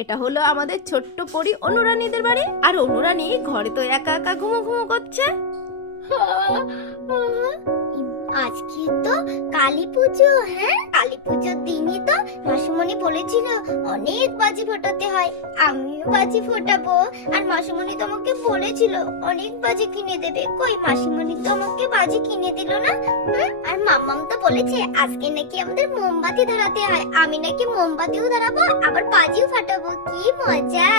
এটা হলো আমাদের ছোট্ট পরি অনুরানীদের বাড়ি। আর অনুরানী ঘরে তো একা একা ঘুমো ঘুমো করছে। আজকে তো কালী পুজো। হ্যাঁ, কালী পুজোর দিনই তো মাসিমণি বলেছিল অনেক বাজি ফোটাতে হয়। আমিও বাজি ফোটাবো। আর মাসিমণি তো আমাকে বলেছিল অনেক বাজি কিনে দেবে। কই মাসিমণি তো আমাকে বাজি কিনে দিল না। আর মাম্মাম তো বলেছে আজকে নাকি আমাদের মোমবাতি ধরাতে হয়। আমি নাকি মোমবাতিও ধরাবো আবার বাজিও ফাটাবো। কি মজা!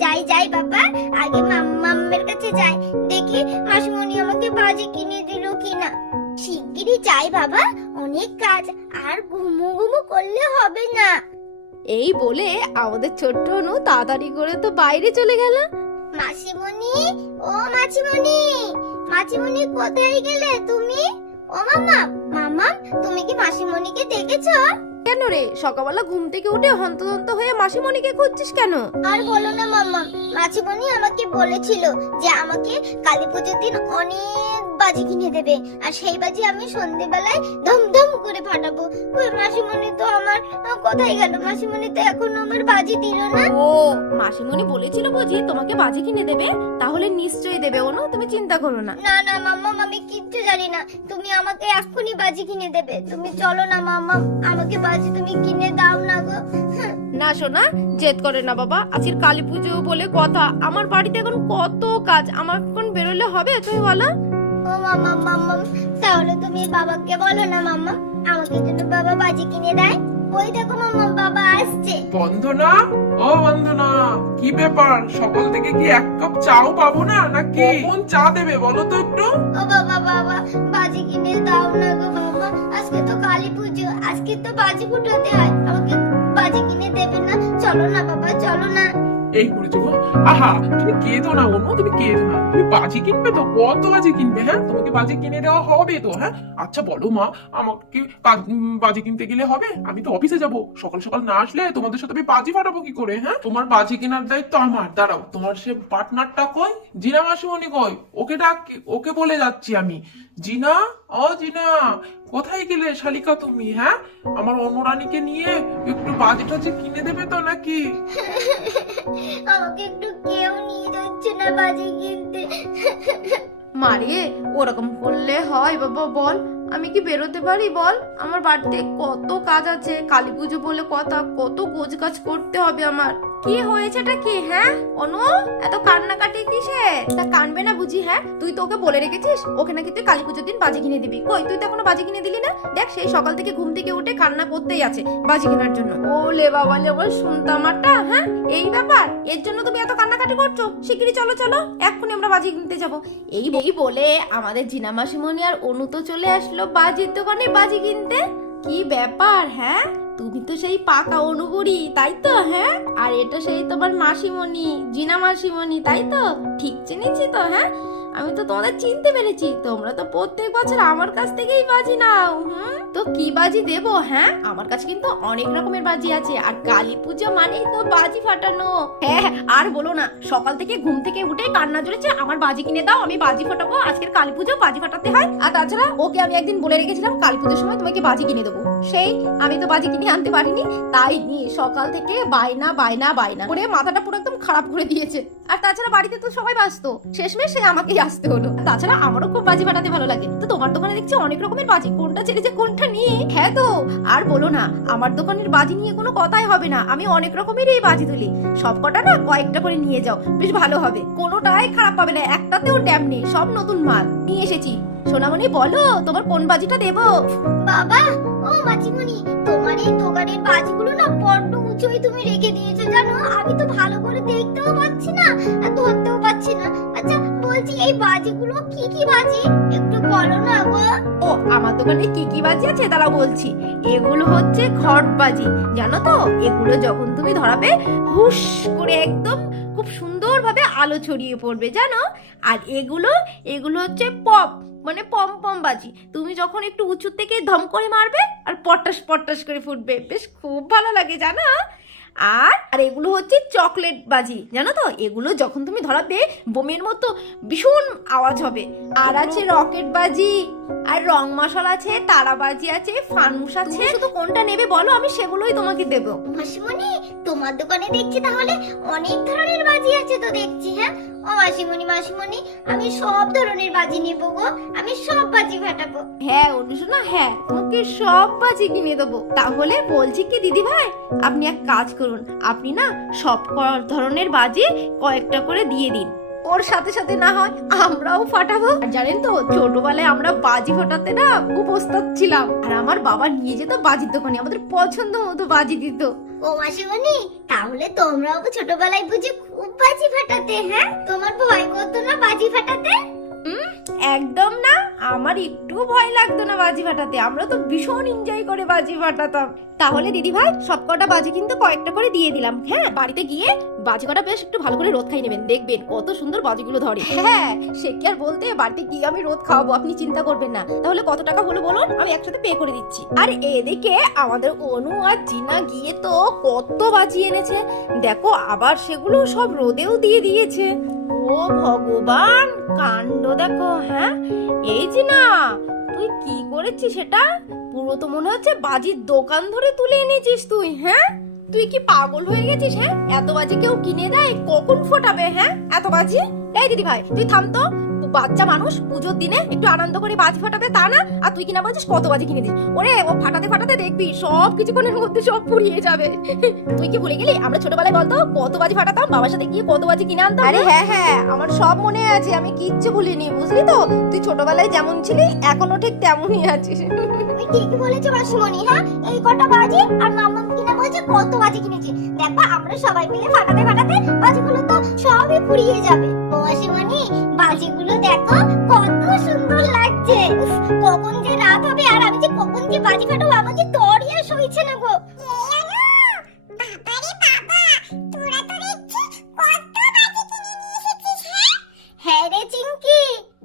যাই যাই বাবা, আগে মাম্মামের কাছে যাই, দেখি মাসিমণি আমাকে বাজি কিনে দিল কিনা। শিগগিরই যাই বাবা, অনেক কাজ, আর ঘুমো ঘুমো করলে হবে না। এই বলে আমাদের ছোট্ট অনু তাড়াতাড়ি করে তো বাইরে চলে গেল। মাসিমণি, ও মাসিমণি, মাসিমণি কোথায় গেলে তুমি? ও মামা, মামা তুমি কি মাসিমণিকে দেখেছো? কেন রে, সকালবেলা ঘুম থেকে উঠে হন্তদন্ত হয়ে মাসিমণিকে খুঁজছিস কেন? আর বলো না মামা, মাসিমণি আমাকে বলেছিল যে আমাকে কালী পুজোর দিন অনেক বাজি কিনে দেবে, আর সেই বাজি আমি সন্ধ্যেবেলায় ধুমধুম করে ফাটাবো। ওই মাসিমণি তো আমার কোথায় গেল? মাসিমণি তো এখনো আমার বাজি দিল না। ও, মাসিমণি বলেছিল বুঝি তোমাকে বাজি কিনে দেবে? তাহলে নিশ্চয়ই দেবে অনু, তুমি চিন্তা করো না। না না মাম্মা, আমি কিচ্ছু জানি না। তুমি আমাকে এক্ষুনি বাজি কিনে দেবে। তুমি চলো না মাম্মা, আমাকে বাজি তুমি কিনে দাও না গো। না সোনা, জেদ করে না বাবা। আজকের কালী পুজো বলে কথা, আমার বাড়িতে এখন কত কাজ, আমার এখন বেরোলে হবে? তুমি বলো। ও মাম্মা, মাম্মা তাহলে তুমি বাবাকে বলো না মাম্মা, আমাকে যেন বাবা বাজি কিনে দেয়। ওই দেখো মাম্মা, বাবা আসছে। বন্ধনা, ও বন্ধনা, কি ব্যাপার? সকাল থেকে কি এক কাপ চাও পাবো না নাকি? কোন চা দেবে বলো তো একটু? ও বাবা, বাবা বাজি কিনে দাও না গো বাবা। আজকে তো কালী পুজো, আজকে তো বাজি ফুটাতে হয়, আমাকে বাজি কিনে দেবে না? চলো না বাবা, চলো না। এই করেছো গো। আহা, তুমি কেঁদো না অনু, তুমি কেঁদো না। তুমি বাজি কিনবে তো? কত বাজি কিনবে? হ্যাঁ, তোমাকে বাজি কিনে দেওয়া হবে তো। হ্যাঁ, আচ্ছা বলো মা, আমাকে বাজি কিনতে গেলে হবে? আমি তো অফিসে যাব, সকাল সকাল না আসলে তোমাদের সাথে আমি বাজি ফাটাবো কি করে? হ্যাঁ, তোমার বাজি কেনার দায়িত্ব আমার। দাঁড়াও, তোমার সে পার্টনারটা কই? জিনা মাসিমণি কই? ওকে ডাক, ওকে বলে যাচ্ছি আমি। জিনা, ও জিনা, কোথায় গেলে শালিকা তুমি? হ্যাঁ, আমার অনুরানীকে নিয়ে একটু বাজি টাজি কিনে দেবে তো নাকি? আমাকে একটু কেউ নিয়ে যাচ্ছে না বাজি কিনতে। মারিয়ে, ওরকম করলে হয় বাবা? বল, আমি কি বেরোতে পারি বল? আমার বাড়িতে কত কাজ আছে, কালী পুজো বলে কথা, কত গোছ গাছ করতে হবে আমার। কি হয়েছেটা কি? হ্যাঁ অনু, এত কান্নাকাটি কিসে? তা কানবে না বুঝি? হ্যাঁ, তুই তো ওকে বলে রেখেছিস ওকে নাকি তুই কালী পুজোর দিন বাজি কিনে দিবি। কই, তুই তো এখনো বাজি কিনে দিলি না। দেখ, সেই সকাল থেকে ঘুম থেকে উঠে কান্না করতেই আছে বাজি কেনার জন্য। ওলে বাবা লে, ওই শুনতাম একটা। হ্যাঁ, এই ব্যাপার, এর জন্য তুমি এত কান্নাকাটি করছো? শিগগিরই চলো চলো, এক্ষুনি আমরা বাজি কিনতে যাবো। এই বলে আমাদের জিনা মাসিমণি আর অনু তো চলে আসলো বাজির দোকানে বাজি কিনতে। কি ব্যাপার? হ্যাঁ, তুমি তো সেই পাকা অনুবরী, তাই তো? হ্যাঁ, আর এটা সেই তোমার মাসিমণি, জিনা মাসিমণি, তাই তো? ঠিক চিনেছি তো? হ্যাঁ, আমি তো তোমাদের চিনতে পেরেছি। তোমরা তো প্রত্যেক বছর আমার কাছ থেকেই বাজি নাও। তো কি বাজি দেবো? হ্যাঁ, আমার কাছে কিন্তু অনেক রকমের বাজি আছে, আর কালী পুজো মানেই তো বাজি ফাটানো। হ্যাঁ, আর বলো না, সকাল থেকে ঘুম থেকে উঠে কান্না জ্বলেছে আমার বাজি কিনে দাও, আমি বাজি ফাটাবো, আজকের কালী পুজো বাজি ফাটাতে হয়। আর তাছাড়া ওকে আমি একদিন বলে রেখেছিলাম কালী পুজোর সময় তোমাকে বাজি কিনে দেবো, সেই আমি তো বাজি কিনে আনতে পারিনি। তাই নিয়ে সকাল থেকে বায়না বায়না বায়না করে মাথাটা পুরো একদম খারাপ করে দিয়েছে। আর তাছাড়া বাড়িতে তো সবাই ব্যস্ত, শেষমেশ সে আমাকেই আসতে হলো। তাছাড়া আমারও খুব বাজি ফাটাতে ভালো লাগে। তো তোমার দোকানে দেখছি অনেক রকমের বাজি, কোনটা ছেড়েছে কোনটা নিয়ে। হ্যাঁ তো, আর বলো না, আমার দোকানের বাজি নিয়ে কোনো কথাই হবে না। আমি অনেক রকমের এই বাজি তুলি, সব কটা না কয়েকটা করে নিয়ে যাও, বেশ ভালো হবে। কোনোটাই খারাপ পাবে না, একটাতেও ড্যাম নেই, সব নতুন মাল নিয়ে এসেছি। সোনামণি বলো, তোমার কোন বাজিটা দেবো? বাবা, ও মাসিমণি, তোমার এই দোকানের বাজিগুলো না বড্ড উঁচুই তুমি রেখে দিয়েছো জানো। আমি তো ভালো করে দেখতেও পাচ্ছি না আর ধরতেও পাচ্ছি না। আচ্ছা বলছি, এই বাজিগুলো কি কি বাজি একটু বলো না গো। ও, আমার দোকানে কি কি বাজি আছে তারা বলছি। এগুলো হচ্ছে ঘট বাজি, জানো তো? এগুলো যখন তুমি ধরাবে, হুশ করে একদম খুব সুন্দরভাবে আলো ছড়িয়ে পড়বে, জানো? আর এগুলো এগুলো হচ্ছে পপ, মানে পম পম বাজি। তুমি যখন একটু উঁচু থেকে ধম করে মারবে আর পটাশ পটাশ করে ফুটবে, বেশ খুব ভালো লাগে, জানো? আর এগুলো হচ্ছে চকলেট বাজি, জানো তো? এগুলো যখন তুমি ধরাবে বোমের মতো ভীষণ আওয়াজ হবে। আর আছে রকেট বাজি, আর রং মশলা আছে, তারাবাজি আছে, ফানুস আছে। শুধু কোনটা নেবে বলো, আমি সেগুলোই তোমাকে দেবো। মাসিমণি, তোমার দোকানে দেখছি তাহলে অনেক ধরনের বাজি আছে তো দেখছি। হ্যাঁ ও মাসিমণি, মাসিমণি আমি সব ধরনের বাজি নেবো গো, আমি সব বাজি ফাটাবো। হ্যাঁ অনুশোনা, হ্যাঁ তোমাকে সব বাজি কিনে দেবো। তাহলে বলছি কি দিদি ভাই, আপনি এক কাজ করুন, আপনি না সব ধরনের বাজি কয়েকটা করে দিয়ে দিন। ওর সাথে সাথে না হয় আমরাও ফাটাবো। আর জানেন তো, ছোটবেলায় আমরা বাজি ফাটাতে না খুব ওস্তাদ ছিলাম। আর আমার বাবা নিয়ে যেত বাজির দোকানে, আমাদের পছন্দ মতো বাজি দিত। ও মাসিমণি, তাহলে তোমরাও ছোটবেলায় বুঝি খুব বাজি ফাটাতে? হ্যাঁ, তোমার ভয় করতো না বাজি ফাটাতে? একদম না, আমার একটু ভয় লাগতো না বাজি ফাটাতে। আমরা তো ভীষণ এনজয় করে বাজি ফাটাতাম। তাহলে দিদি ভাই সব কটা বাজি কিন্তু কয়েকটা করে দিয়ে দিলাম। হ্যাঁ, বাড়িতে গিয়ে বাজি কটা বেশ একটু ভালো করে রোদ খাই নেবেন, দেখবেন কত সুন্দর বাজিগুলো ধরে। হ্যাঁ, সে কি আর বলতে, বাড়িতে গিয়ে আমি রোদ খাওয়াবো, আপনি চিন্তা করবেন না। তাহলে কত টাকা হলো বলুন, আমি একসাথে পে করে দিচ্ছি। আর এদিকে আমাদের অনু আর জিনা গিয়ে তো কত বাজি এনেছে দেখো, আবার সেগুলো সব রোদেও দিয়ে দিয়েছে। ও ভগবান, কাণ্ড দেখো। হ্যাঁ এই জিনা, তুই কি করেছিস সেটা? পুরো তো মনে হচ্ছে বাজির দোকান ধরে তুলে এনেছিস তুই। হ্যাঁ, তুই কি পাগল হয়ে গেছিস? হ্যাঁ, এত বাজি কেউ কিনে দেয়? কখন ফোটাবে হ্যাঁ এত বাজি? এই দিদি ভাই তুই থাম তো, বাচ্চা মানুষ পুজোর দিনে একটু আনন্দ করে বাজি ফাটাবে তা না, আর তুই কিনা বলছিস কত বাজি কিনে দিস। ওরে ও ফাটাতে ফাটাতে দেখবি সব কিছুক্ষণের মধ্যে সব পুড়িয়ে যাবে। তুই কি ভুলে গেলি আমরা ছোটবেলায় বলতো কত বাজি ফাটাতাম, বাবার সাথে গিয়ে কত বাজি কিনে আনতাম? আরে হ্যাঁ হ্যাঁ, আমার সব মনে আছে, আমি কিচ্ছু ভুলিনি, বুঝলি তো? তুই ছোটবেলায় যেমন ছিলি এখনো ঠিক তেমনই আছিস। তুমি ঠিকই বলেছো মাসিমণি। হ্যাঁ, এই কটা বাজি আর মাম্মা কিনা বলছে কত বাজি কিনেছি। দেখবা আমরা সবাই মিলে ফাটাতে ফাটাতে বাজিগুলো তো সবই পুড়িয়ে যাবে। ও মাসিমণি, বাজিগুলো দেখো কত সুন্দর লাগছে। উফ, কখন যে রাত হবে আর আমি যে কখন যে বাজি ফাটাবো, আমার যে তরই আর সইছে না গো। বাবারে বাবা, তোরা তো দেখছি কত বাজি কিনে নিয়ে এসেছিস। হ্যাঁ রে চিংকি,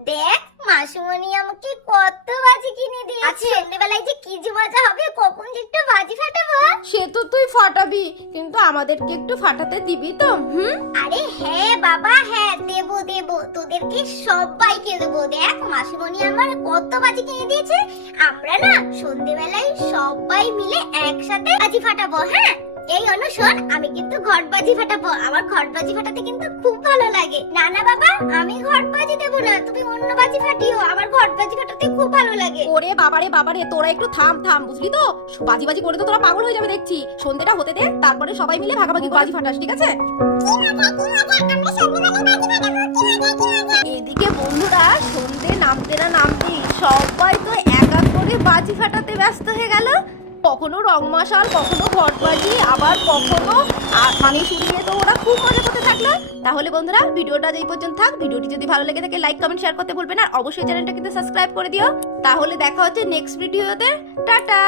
দেখ মাসিমণি আমাকে কত বাজি কিনে দিয়েছে। সন্ধ্যেবেলায় যে কি যে মজা হবে, কখন যে একটু বাজি ফাটাবো। সে তো তুই ফাটাবি, কিন্তু আমাদেরকে একটু ফাটাতে দিবি তো? আরে হ্যাঁ বাবা, হ্যাঁ দেবো দেবো, তোদেরকে সবাইকে দেবো। দেখ মাসিমণি আমার কত বাজি কিনে দিয়েছে। আমরা না সন্ধ্যেবেলায় সবাই মিলে একসাথে বাজি ফাটাবো। হ্যাঁ এই অনুশোন, আমি কিন্তু ঘটবাজি ফাটাবো। আমার ঘটবাজি ফাটাতে কিন্তু খুব ভালো লাগে। না না বাবা, আমি ঘটবাজি দেবো না, তুমি অন্য বাজি ফাটিও, আমার ঘটবাজি ফাটাতে খুব ভালো লাগে। ওরে বাবারে বাবারে, তোরা একটু থাম থাম, বুঝলি তো? বাজি বাজি করে তো তোরা পাগল হয়ে যাবে দেখছি। সন্ধ্যেটা হতে দে, তারপরে সবাই মিলে ভাগাভাগি বাজি ফাটাস, ঠিক আছে? এদিকে বন্ধুরা সন্ধ্যে নামতে না নামতেই সবাই তো এক এক করে বাজি ফাটাতে ব্যস্ত হয়ে গেল। কখনো রং মশাল, কখনো ঘটবাজি, আবার কখনো পানি শুনিয়ে তো ওরা খুব মজা করতে থাকলো। তাহলে বন্ধুরা ভিডিওটা এই পর্যন্ত থাক। ভিডিওটি যদি ভালো লেগে থাকে লাইক কমেন্ট শেয়ার করতে ভুলবে না। অবশ্যই চ্যানেলটা কিন্তু সাবস্ক্রাইব করে দিও। তাহলে দেখা হচ্ছে নেক্সট ভিডিওতে। টাটা।